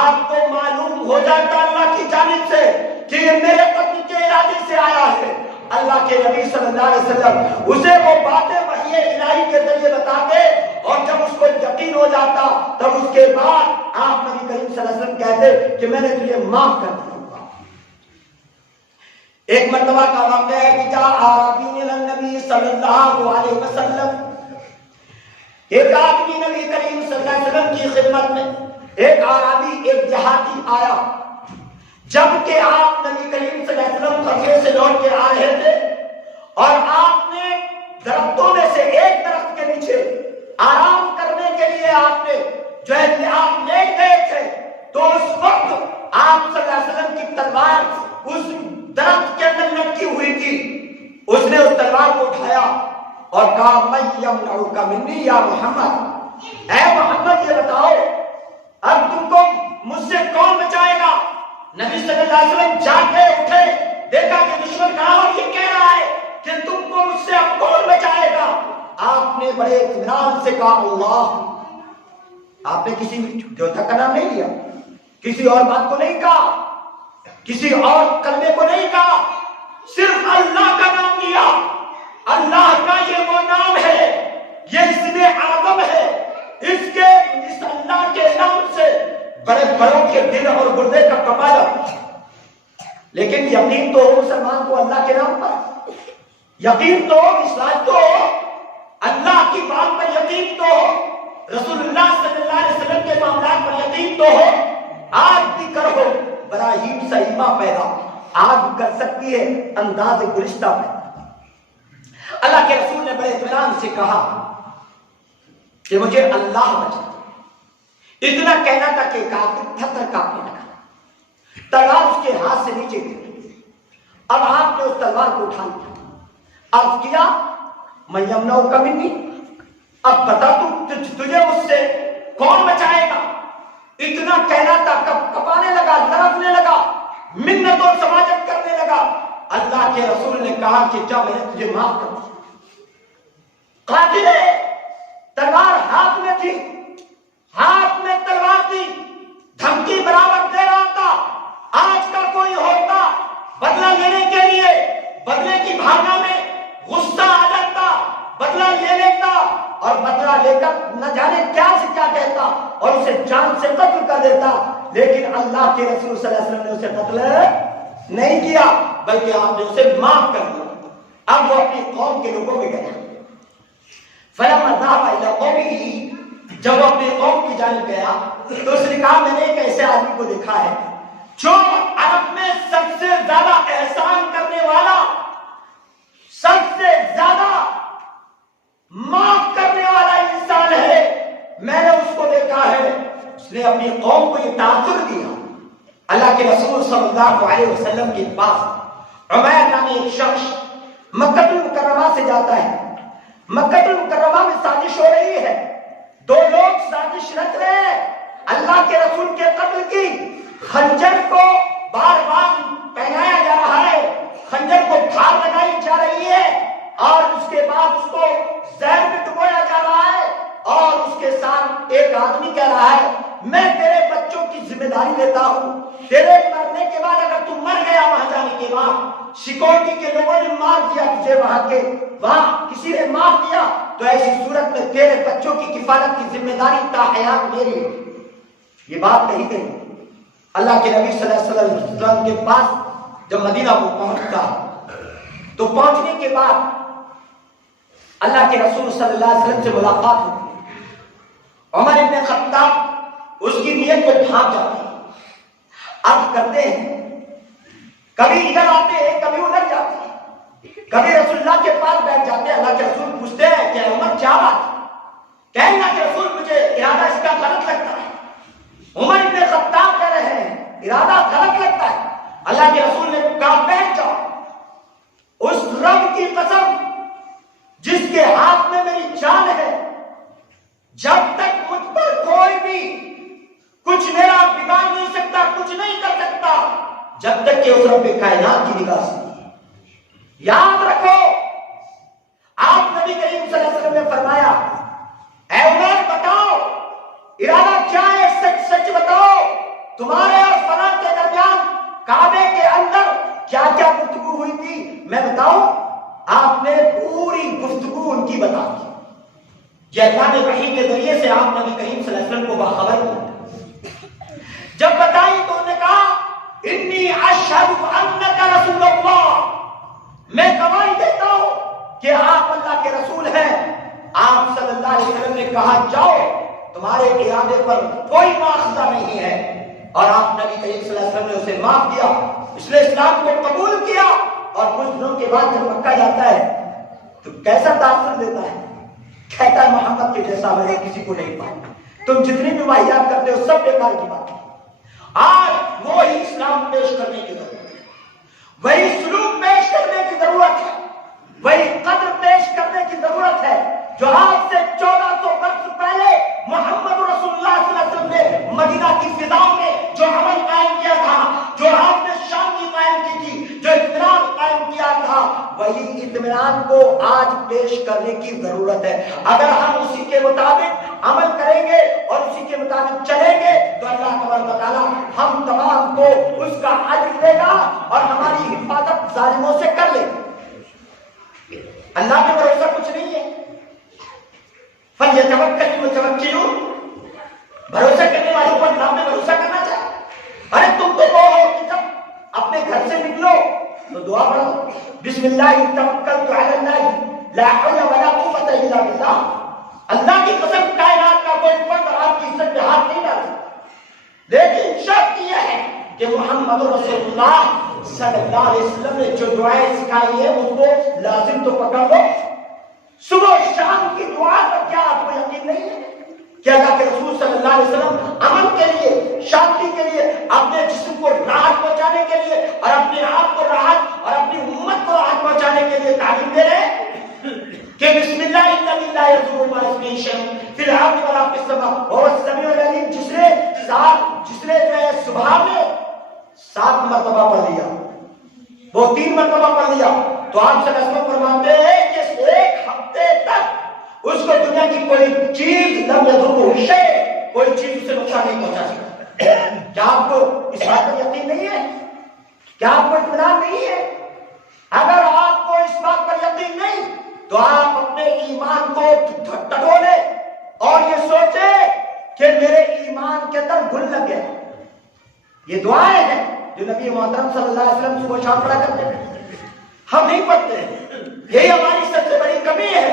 آپ کو معلوم ہو جاتا اللہ کی جانب سے کہ یہ میرے قتل کے ارادے سے آیا ہے، اللہ کے نبی صلی اللہ علیہ وسلم اسے وہ باتیں وحی الہی کے ذریعے بتاتے، اور جب اس کو یقین ہو جاتا تب اس کے بعد آپ نبی کریم صلی اللہ علیہ وسلم کہتے کہ میں نے تجھے معاف کر دیا۔ ایک مرتبہ کا واقعہ ہے کہ جاء اعرابی الی النبی صلی اللہ علیہ وسلم، ایک آدمی نبی کریم صلی اللہ علیہ وسلم کی خدمت میں، ایک اعرابی ایک دیہاتی آیا، جبکہ آپ نبی کریم صلی اللہ علیہ وسلم غزوے سے لوٹ کے آ رہے تھے اور آپ نے درختوں میں سے ایک درخت کے نیچے آرام کرنے کے لیے آپ نے جو ہے آپ لیٹ گئے تھے، تو اس وقت آپ صلی اللہ علیہ وسلم کی تلوار اس درخت کے اندر لٹکی ہوئی تھی، اس نے اس تلوار کو اٹھایا اور کہا من یمنعک منی یا محمد، اے محمد یہ بتاؤ اب تم کو مجھ سے کون بچائے گا؟ نبی صلی اللہ علیہ وسلم جاگے اٹھے، دیکھا کہ دشمن کہا اور یہ کہہ رہا ہے کہ تم کو مجھ سے اب کون بچائے گا؟ آپ نے بڑے اطمینان سے کہا اللہ. آپ نے کسی دیوتا کا نام نہیں لیا، کسی اور بات کو نہیں کہا، کسی اور کلمے کو نہیں کہا، صرف اللہ کا نام لیا. اللہ کا یہ وہ نام ہے، یہ اسم اعظم ہے، اس اللہ کے نام سے بڑے بڑوں کے دل اور گردے کا کمایا. لیکن یقین تو مسلمان کو اللہ کے نام پر، یقین تو اسلام تو اللہ کی بات پر یقین تو رسول اللہ صلی اللہ علیہ وسلم کے معاملات پر یقین تو ہو. آج بھی کرو براہیم سے ایمان پیدا، آج کر سکتی ہے انداز گلشتہ پیدا. اللہ کے رسول نے بڑے اطمینان سے کہا کہ مجھے اللہ بچا. اتنا کہنا تھا کہ کافر تھر کاپنے لگا، تلوار اس کے ہاتھ سے نیچے گری. اب آپ نے اس تلوار کو اٹھا لیا، اب کیا میں یمنعو کا منی، اب بتا تجھے مجھ سے کون بچائے گا. اتنا کہنا تھا، کپانے لگا، لرزنے لگا، منت اور سماجت کرنے لگا. اللہ کے رسول نے کہا کہ جا میں نے تجھے معاف کر دیا. قاتل تلوار ہاتھ میں تھی، ہاتھ میں تلوار تھی، دھمکی برابر دے رہا تھا. آج کا کوئی ہوتا بدلہ لینے کے لیے بدلے کی بھاونا میں غصہ آ جاتا، بدلہ لے لیتا اور بدلہ لے کر نہ جانے کیا سے کیا کہتا اور اسے جان سے قتل کر دیتا. لیکن اللہ کے رسول صلی اللہ علیہ وسلم نے اسے قتل نہیں کیا، بلکہ آپ نے اسے معاف کر دیا. اب وہ اپنی قوم کے لوگوں میں گیا. فلما ذهب الى قومه، جب وہ اپنی قوم کی جانب گیا تو اس نے کہا میں نے ایک ایسے آدمی کو دیکھا ہے جو عرب میں سب سے زیادہ احسان کرنے والا، سب سے زیادہ معاف کرنے والا انسان ہے. میں نے اس کو دیکھا ہے. اس نے اپنی قوم کو یہ تاثر دیا. اللہ کے رسول صلی اللہ علیہ وسلم کے پاس عمیر نامی ایک شخص مکہ المکرمہ سے جاتا ہے. مکہ المکرمہ میں سازش ہو رہی ہے، دو لوگ سازش رچ رہے ہیں اللہ کے رسول کے قتل کی. خنجر کو بار بار پہنایا جا رہا ہے، خنجر کو دھار لگائی جا رہی ہے اور اس کے بعد اس کو زہر میں ڈبویا جا رہا ہے. اور اس کے ساتھ ایک آدمی کہہ رہا ہے میں تیرے بچوں کی ذمہ داری لیتا ہوں، تیرے مرنے کے بعد اگر تم مر گیا وہاں جانے کے بعد، سیکورٹی کے لوگوں نے مار دیا تجھے، وہاں کسی نے مار دیا، تو ایسی صورت میں تیرے بچوں کی کفالت کی ذمہ داری تا حیات میری ہے. یہ بات نہیں کہی. اللہ کے نبی صلی اللہ علیہ وسلم کے پاس جب مدینہ کو پہنچتا تو پہنچنے کے بعد اللہ کے رسول صلی اللہ علیہ وسلم سے ملاقات ہوتی. عمر ابن خطاب اس کی نیت کو ڈھانپ جاتے ہیں، عرض کرتے ہیں، کبھی ادھر آتے ہیں کبھی ادھر جاتے ہیں، کبھی رسول اللہ کے پاس بیٹھ جاتے ہیں. اللہ کے رسول پوچھتے ہیں کہ عمر کیا بات؟ کہیں اللہ کے رسول مجھے ارادہ اس کا غلط لگتا ہے. عمر ابن خطاب کہہ رہے ہیں ارادہ غلط لگتا ہے. اللہ کے رسول نے کہا بیٹھ جاؤ. اس رب کی قسم جس کے ہاتھ میں میری جان ہے، جب تک مجھ پر کوئی بھی کچھ میرا بگاڑ نہیں سکتا، کچھ نہیں کر سکتا، جب تک کہ اس رب کائنات کی نگاہ سے. یاد رکھو آپ نبی کریم صلی اللہ علیہ وسلم نے فرمایا اے عمر بتاؤ ارادہ کیا ہے، سچ سچ بتاؤ، تمہارے اور فلاں کے درمیان کعبے کے اندر کیا کیا گفتگو ہوئی تھی میں بتاؤں. آپ نے پوری گفتگو ان کی بتا دی. یہ اللہ نے وحی کے ذریعے سے آپ نبی کریم صلی اللہ علیہ وسلم کو باخبر کیا. جب بتائی تو انہوں نے کہا انی اشہد انک رسول اللہ، میں گواہی دیتا ہوں کہ آپ اللہ کے رسول ہیں. آپ صلی اللہ علیہ وسلم نے کہا جاؤ، تمہارے ارادے پر کوئی مواخذہ نہیں ہے. اور آپ نبی کریم صلی اللہ علیہ وسلم نے اسے معاف کیا، اس نے اسلام کو قبول کیا. اور کچھ دنوں کے بعد جب مکہ جاتا ہے تو کیسا تاثر دیتا ہے، کہتا ہے محمد کے جیسا میں نے کسی کو نہیں پایا. تم جتنی بھی واحیات کرتے ہو سب بیکار کی بات ہے. آج وہی اسلام پیش کرنے کی ضرورت ہے، وہی سلوک پیش کرنے کی ضرورت ہے، وہی قدر پیش کرنے کی ضرورت ہے جو آج سے 1400 برس پہلے محمد رسول اللہ صلی اللہ علیہ وسلم نے مدینہ کی فضاؤں میں جو عمل قائم کیا تھا، جو آپ نے وہی اطمینان کو آج پیش کرنے کی ضرورت ہے. اگر ہم اسی کے مطابق عمل کریں گے اور اسی کے مطابق چلیں گے تو اللہ تبارک و تعالیٰ ہم تمام کو اس کا اجر دے گا اور ہماری حفاظت ظالموں سے کر لے گا. اللہ پہ بھروسہ کچھ نہیں ہے. فَلْيَتَوَكَّلِ الْمُتَوَكِّلُونَ, بھروسہ کرنے والوں کو اللہ پہ بھروسہ کرنا چاہیے. ارے تم تو وہ ہو کہ جب اپنے گھر سے نکلو تو دعا پڑھو, بسم اللہ توکلت علی اللہ لا حول ولا قوت الا باللہ. اللہ کی قسم کائنات کا کوئی فرد آپ کی عزت پہ ہاتھ نہیں ڈال سکتا, لیکن شرط یہ ہے کہ محمد رسول اللہ صلی اللہ علیہ وسلم نے جو دعائیں سکھائی ہیں اس کو لازم تو پکڑ لو. صبح شام کی دعا پر کیا آپ کو یقین نہیں ہے کہ اللہ کے رسول صلی اللہ علیہ وسلم امن کے لیے, شانتی کے لیے, اپنے جسم کو راحت پہنچانے کے لیے اور اپنے آپ کو راحت اور اپنی امت کو راحت پہنچانے کے لیے تعلیم دے رہے ہیں کہ بسم اللہ الذی لا یضر مع اسمہ شیء فی الارض ولا فی السماء وهو السمیع العلیم. جس نے جو ہے صبح میں 7 مرتبہ پڑھ لیا, وہ 3 مرتبہ پڑھ لیا, تو آپ صلی اللہ علیہ وسلم فرماتے ہیں کہ ایک ہفتے تک اس کو دنیا کی کوئی چیز لم یضرہ شیء, کوئی چیز اسے نقصان نہیں پہنچا سکتا. کیا آپ کو اس بات پر یقین نہیں ہے؟ کیا آپ کو اطمینان نہیں ہے؟ اگر آپ کو اس بات پر یقین نہیں تو آپ اپنے ایمان کو ٹٹولے اور یہ سوچے کہ میرے ایمان کے اندر گھل لگ گیا. یہ دعائیں ہیں جو نبی محترم صلی اللہ علیہ وسلم صبح شام پڑھا کرتے ہیں, ہم نہیں پڑھتے. یہی ہماری سب سے بڑی کمی ہے.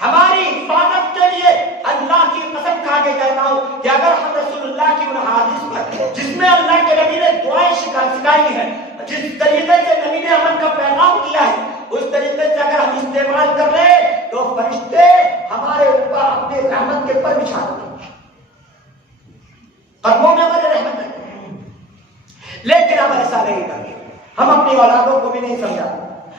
ہماری حفاظت کے لیے اللہ کی قسم کھا کے کہتا ہوں کہ اگر ہم رسول اللہ کی ان حدیث پر جس میں اللہ کے نبی نے دعائیں سکھائی ہیں, جس طریقے سے نبی نے امن کا پیغام دیا ہے, اس طریقے سے اگر ہم استعمال کر لیں تو فرشتے ہمارے اوپر اپنے رحمت کے پر بچھا دیں گے, قدموں میں ہمارے رحمت ہے. لیکن ہم ایسا نہیں کریں. ہم اپنی اولادوں کو بھی نہیں سمجھاتے,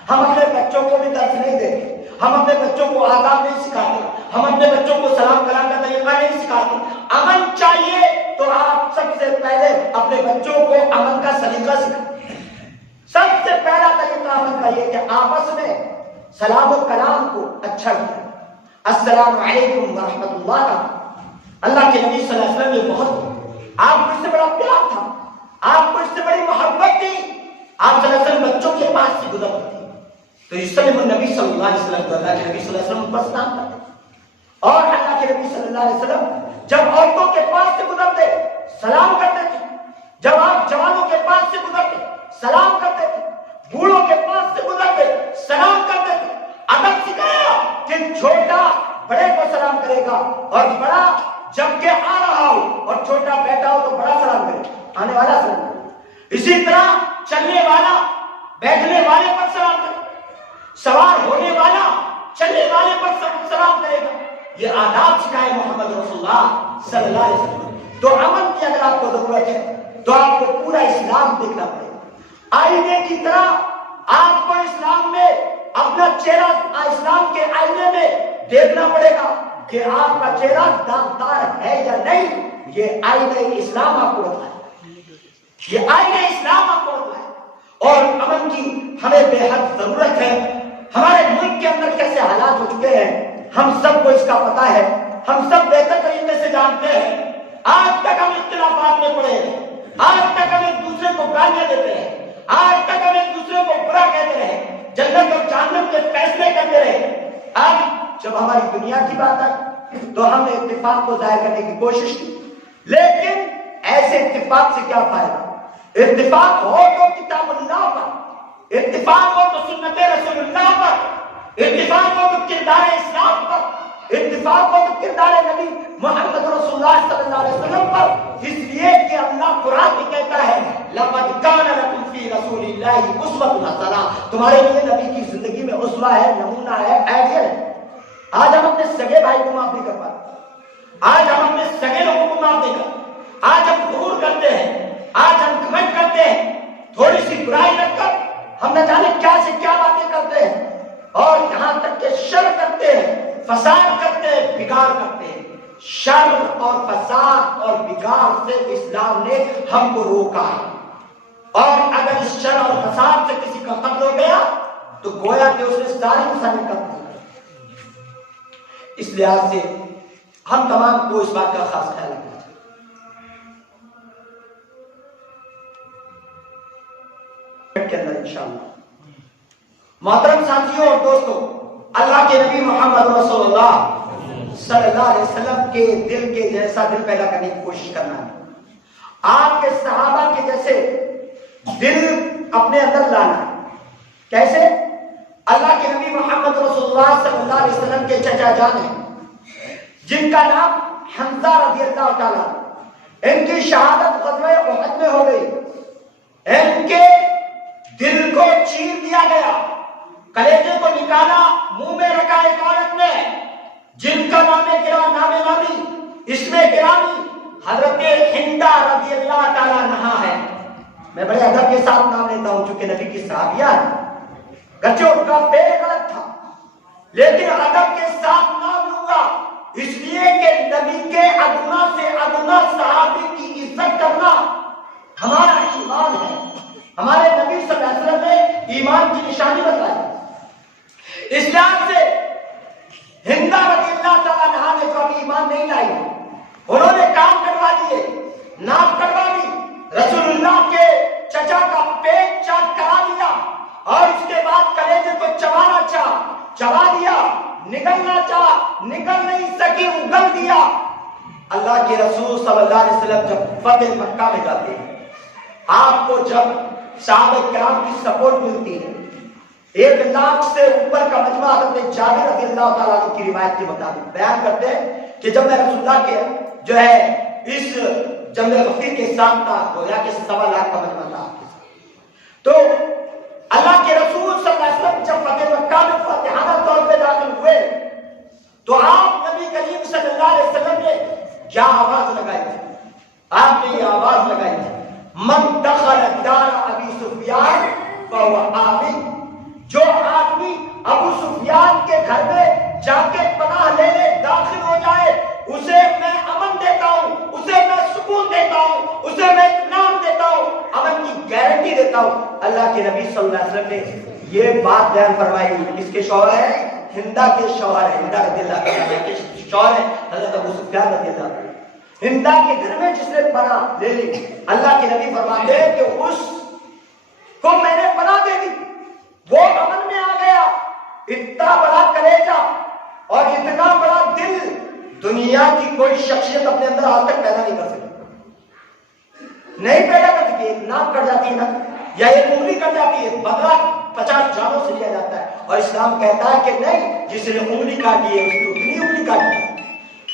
ہم اپنے بچوں کو بھی درس نہیں دیتے, ہم اپنے بچوں کو آداب نہیں سکھاتے, ہم اپنے بچوں کو سلام کلام کا طریقہ نہیں سکھاتے. امن چاہیے تو آپ سب سے پہلے اپنے بچوں کو امن کا سلیقہ سکھائیں. سب سے پہلا طریقہ امن کا یہ کہ آپس میں سلام و کلام کو اچھا کیا, السلام علیکم ورحمۃ اللہ کا. اللہ کے نبی صلی اللہ علیہ وسلم نے بہت, آپ کو اس سے بڑا پیار تھا, آپ کو اس سے بڑی محبت تھی. آپ صلی اللہ علیہ وسلم بچوں کے پاس سے گزرتے تھے تو یسلم النبی صلی اللہ علیہ وسلم, اللہ کے نبی صلی اللہ علیہ وسلم پر سلام کرتے. اور اللہ کے نبی صلی اللہ علیہ وسلم جب عورتوں کے پاس سے گزرتے سلام کرتے تھے, جب آپ جوانوں کے پاس سے گزرتے سلام کرتے تھے, بوڑھوں کے پاس سے گزرتے سلام کرتے تھے. ادب سکھایا کہ چھوٹا بڑے کو سلام کرے گا اور بڑا جب کہ آ رہا ہو اور چھوٹا بیٹھا ہو تو بڑا سلام کرے, آنے والا سلام کرے. اسی طرح چلنے والا بیٹھنے والے پر سلام کرے, سوار ہونے والا چلنے والے پر سلام کرے گا. یہ آداب سکھائے محمد رسول اللہ صلی اللہ علیہ وسلم. تو امن کی اگر آپ کو ضرورت ہے تو آپ کو پورا اسلام دیکھنا پڑے گا. آئینے کی طرح آپ کو اسلام میں اپنا چہرہ اسلام کے آئینے میں دیکھنا پڑے گا کہ آپ کا چہرہ داغدار ہے یا نہیں. یہ آئینہ اسلام آپ کو بتائے, یہ آئینہ اسلام آپ کو بتائے. اور امن کی ہمیں بے حد ضرورت ہے. ہمارے ملک کے اندر کیسے حالات ہو چکے ہیں ہم سب کو اس کا پتہ ہے, ہم سب بہتر طریقے سے جانتے ہیں. آج تک ہم اختلافات میں پڑے ہیں, آج تک ہم ایک دوسرے کو گالیاں دیتے ہیں, آج تک ہم ایک دوسرے کو برا کہتے رہے, جنت اور جہنم کے فیصلے کرتے رہے. آج جب ہماری دنیا کی بات آئی تو ہم نے اتفاق کو ظاہر کرنے کی کوشش کی, لیکن ایسے اتفاق سے کیا فائدہ؟ اتفاق ہو تو کتاب اللہ پر, اتفاق ہو تو سنت رسول اللہ پر, اتفاق ہو تو کردار اسلام پر, اتفاق ہو تو کردار نبی محمد رسول اللہ صلی اللہ علیہ وسلم پر. اس لیے کہ اللہ قرآن میں کہتا ہے لقد کان لکم فی رسول اللہ اسوۃ حسنہ, تمہارے لیے نبی کی زندگی میں اسوہ ہے, نمونہ ہے, آئیڈیل ہے. آج ہم اپنے سگے بھائی کو معاف نہیں کر پاتے, آج ہم اپنے سگے لوگوں کو معاف نہیں کرتے, آج ہم غرور کرتے ہیں, آج ہم گھمنڈ کرتے ہیں, تھوڑی سی برائی رکھ کر ہم نہ جانے کیا سے کیا باتیں کرتے ہیں, اور یہاں تک کہ شر کرتے ہیں, فساد کرتے ہیں, بگاڑ کرتے ہیں. شر اور فساد اور بگاڑ سے اسلام نے ہم کو روکا ہے. اور اگر اس شر اور فساد سے کسی کا قتل ہو گیا تو گویا کہ اس نے ساری انسانی کر دی۔ اس لحاظ سے ہم تمام کو اس بات کا خاص خیال رکھنا چاہیے۔ کے اندر انشاءاللہ محترم ساتھیوں اور دوستوں، اللہ کے نبی محمد رسول اللہ صلی اللہ علیہ وسلم کے دل کے جیسا دل پیدا کرنے کی کوشش کرنا ہے، آپ کے صحابہ کے جیسے دل اپنے اندر لانا ہے۔ کیسے؟ اللہ کے نبی محمد رسول اللہ صلی اللہ علیہ وسلم کے چچا جان ہیں جن کا نام حمزہ رضی اللہ تعالیٰ، ان کی شہادت غزوہ احد میں ہو گئی، ان کے دل کو چیر دیا گیا، کلیجے کو نکالا، منہ میں رکھا ایک عورت نے جن کا نام نامی اسم گرامی حضرت ہندا رضی اللہ تعالیٰ عنہا ہے۔ میں بڑے ادب کے ساتھ نام لیتا ہوں چونکہ نبی کی صحابیہ ہے، گرچہ ان کا پیٹ غلط تھا لیکن ادب کے ساتھ نام لوں گا اس لیے کہ نبی کے ادنا سے ادنا صحابی کی عزت کرنا ہمارا ایمان ہے۔ ہمارے نبی صلی اللہ علیہ وسلم نے ایمان کی نشانی بتائی۔ اس لحاظ سے ہندا رضی اللہ تعالیٰ عنہا نے جو ابھی ایمان نہیں لائی، انہوں نے کام کروا دیے، ناپ کروا دی، رسول اللہ کے چچا کا پیٹ چاک کرا دیا اور اس کے بعد کلیجے کو چبانا چاہ، چبا دیا، نکلنا چاہ، نکل نہیں سکی، اگل دیا۔ اللہ کے رسول صلی اللہ علیہ وسلم جب فتح مکہ میں جاتے ہیں، آپ کو جب صحابہ کرام کی سپورٹ ملتی ہے، 1 لاکھ سے اوپر کا مجمع حضرت جابر رضی اللہ تعالیٰ عنہ کی روایت کے مطابق بیان کرتے ہیں کہ جب میں رسول اللہ کے جو ہے اس جنگ غفیر کے ساتھ تھا، گویا کہ 1.25 لاکھ کا مجمع تھا، تو اللہ کے رسول صلی اللہ علیہ وسلم جب فتح مکہ میں فاتحانہ طور پہ داخل ہوئے تو آپ نبی کریم صلی اللہ علیہ وسلم نے کیا آواز لگائی تھی؟ آپ نے یہ آواز لگائی تھی، من دخل دار ابی سفیان فهو آمن۔ جو آدمی ابو سفیان کے گھر میں جا کے پناہ لینے داخل ہو جائے اسے میں امن دیتا ہوں، اسے میں سکون دیتا ہوں، اسے میں اطمینان دیتا ہوں، امن کی گارنٹی دیتا ہوں۔ اللہ کے نبی صلی اللہ علیہ وسلم نے یہ بات بیان فرمائی۔ اس کے شوہر ہے ہندا کے شوہر ہے، ہندا رضی اللہ عنہ کے شوہر ہے حضرت ابو سفیان رضی اللہ عنہ۔ ہندا کے گھر میں جس نے پناہ لے لی، اللہ کے نبی فرماتے ہیں کہ اس کو میں نے پناہ دے دی، وہ امن میں آ گیا۔ اتنا بڑا کلیجہ اور اتنا بڑا دل دنیا کی کوئی شخصیت اپنے اندر آج تک پیدا نہیں کر سکی، نہیں پیدا کر سکی۔ ایک ناک کٹ جاتی ہے نا، یا ایک انگلی کٹ جاتی ہے، بدلہ 50 جانوں سے لیا جاتا ہے، اور اسلام کہتا ہے کہ نہیں، جس نے انگلی کاٹی ہے اس کی اتنی انگلی کاٹی ہے،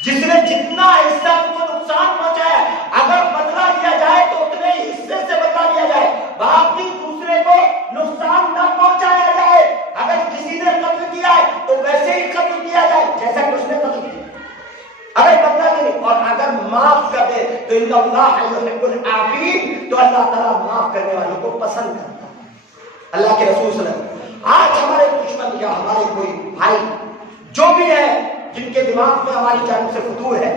جس نے جتنا حصہ ان کو نقصان پہنچایا اگر بدلہ لیا جائے تو اتنے حصے سے بدلہ لیا جائے، باقی دوسرے کو نقصان نہ پہنچایا جائے۔ اگر کسی نے قتل کیا ہے تو ویسے ہی قتل کیا جائے جیسا کہ اس نے قتل کیا، اگر بدلہ لے اور اگر معاف کر دے تو ان اللہ یحب العافین، تو اللہ تعالیٰ معاف کرنے والوں کو پسند کرتا ہے۔ اللہ کے رسول صلی اللہ علیہ وسلم آج ہمارے دشمن یا ہمارے کوئی بھائی جو بھی ہے جن کے دماغ میں ہماری جانب سے فتور ہے،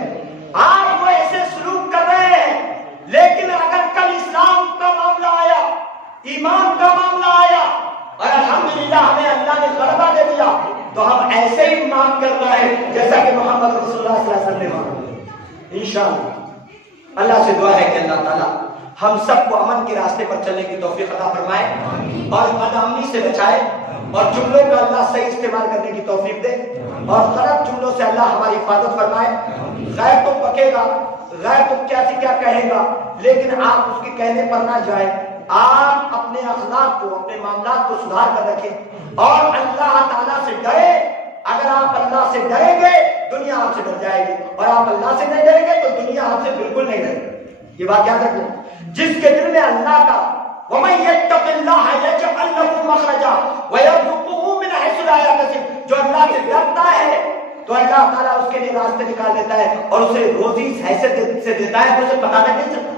آج وہ ایسے سلوک کر رہے ہیں، لیکن اگر کل اسلام کا معاملہ آیا، ایمان کا معاملہ آیا اور الحمدللہ ہمیں اللہ نے غلبہ دے دیا تو ہم ایسے ہی مانگ کر رہے ہیں جیسا کہ محمد رسول اللہ صلی اللہ علیہ وسلم نے مانگا۔ انشاءاللہ اللہ سے دعا ہے کہ اللہ تعالیٰ ہم سب کو امن کے راستے پر چلنے کی توفیق عطا فرمائے اور بدامنی سے بچائے، اور جملوں کا اللہ صحیح استعمال کرنے کی توفیق دے، اور غلط جملوں سے اللہ ہماری حفاظت فرمائے۔ غیر تو پکے گا، غیر تو کیا سے کیا کہے گا، لیکن آپ اس کے کہنے پر نہ جائیں، آپ اپنے اخلاق کو، اپنے معاملات کو سدھار کر رکھیں اور اللہ تعالیٰ سے ڈرے۔ اگر آپ اللہ سے ڈریں گے دنیا آپ سے ڈر جائے گی، اور آپ اللہ سے نہیں ڈریں گے تو دنیا آپ سے بالکل نہیں ڈرے گی۔ یہ بات یاد رکھیں، جس کے دل میں اللہ کا وَمَن يَتَّقِ اللَّهَ يَجْعَلْ لَهُ مَخْرَجًا وَيَرْزُقْهُ مِنْ حَيْثُ لَا يَحْتَسِبُ، جو اللہ سے ڈرتا ہے تو اللہ تعالیٰ اس کے لیے راستے نکال دیتا ہے اور اسے روزی حیثیت سے دیتا ہے، اسے پتہ نہیں چلتا۔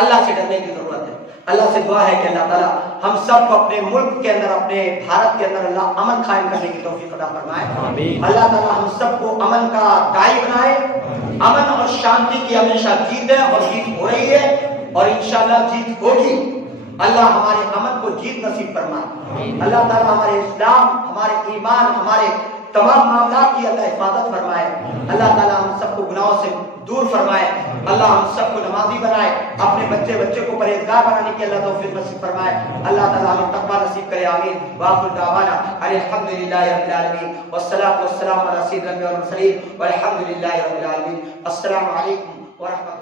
اللہ سے ڈرنے کی ضرورت ہے۔ اللہ سے دعا ہے کہ اللہ تعالیٰ ہم سب کو اپنے ملک کے اندر، اپنے بھارت کے اندر اللہ امن قائم کرنے کی توفیق عطا فرمائے۔ اللہ تعالیٰ ہم سب کو امن کا داعی بنائے، امن اور شانتی کی ہمیشہ جیت ہے، اور جیت ہو رہی ہے اور انشاءاللہ جیت ہوگی۔ اللہ ہمارے امن کو جیت نصیب فرمائے. اللہ تعالیٰ ہمارے اسلام، ہمارے ایمان، ہمارے تمام معاملات کی اللہ حفاظت فرمائے. اللہ تعالیٰ ہم سب کو گناہوں سے دور فرمائے. اللہ ہم سب کو نمازی بنائے. اپنے بچے کو پرہیزگار بنانے کی اللہ توفیق نصیب فرمائے. اللہ تعالیٰ ہمیں تقویٰ نصیب کرے. آمین. وآخر دعوانا ان الحمد للہ رب العالمین والصلاۃ والسلام علی سیدنا المرسلین والحمد للہ رب العالمین. السلام علیکم ورحمۃ